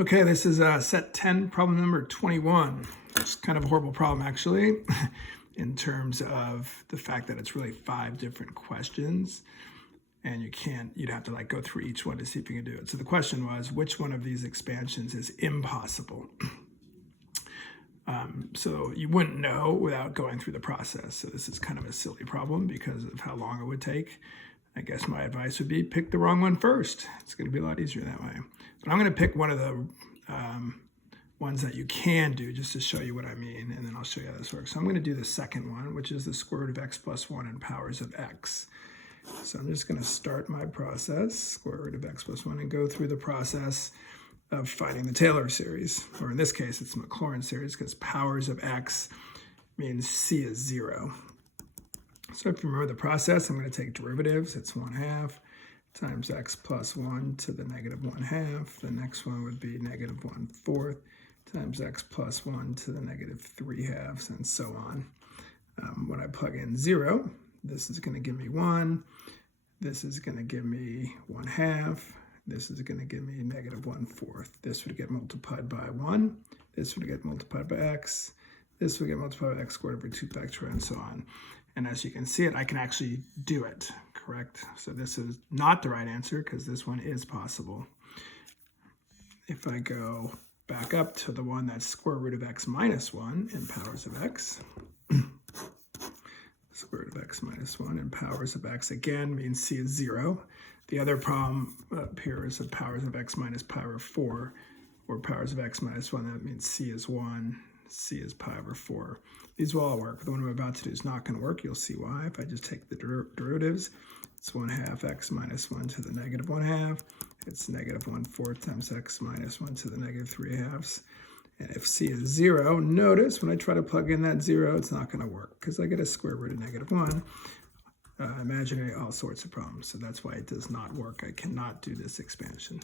Okay, this is set 10, problem number 21. It's kind of a horrible problem, actually, in terms of the fact that it's really 5 different questions, and you'd have to like go through each one to see if you can do it. So the question was, which one of these expansions is impossible? So you wouldn't know without going through the process. So this is kind of a silly problem because of how long it would take. I guess my advice would be pick the wrong one first. It's going to be a lot easier that way. But I'm going to pick one of the ones that you can do just to show you what I mean, and then I'll show you how this works. So I'm going to do the second one, which is the square root of x plus 1 and powers of x. So I'm just going to start my process, square root of x plus 1, and go through the process of finding the Taylor series, or in this case, it's Maclaurin series, because powers of x means c is 0. So if you remember the process, I'm going to take derivatives. It's 1/2 times x plus 1 to the negative 1/2. The next one would be negative 1/4 times x plus 1 to the negative 3/2, and so on. When I plug in 0, this is going to give me 1. This is going to give me 1/2. This is going to give me negative 1/4. This would get multiplied by 1. This would get multiplied by x. This would get multiplied by x squared over 2 factorial, and so on. And as you can see it, I can actually do it, correct? So this is not the right answer because this one is possible. If I go back up to the one that's square root of x minus 1 and powers of x, square root of x minus 1 and powers of x, again, means c is 0. The other problem up here is the powers of x minus pi over 4, or powers of x minus 1, that means c is 1, c is pi over 4. These will all work. The one I'm about to do is not going to work. You'll see why. If I just take the derivatives, it's 1/2 x minus 1 to the negative 1/2. It's negative 1/4 times x minus 1 to the negative 3/2. And if c is 0, notice when I try to plug in that 0, it's not going to work because I get a square root of negative 1. Imaginary, all sorts of problems. So that's why it does not work. I cannot do this expansion.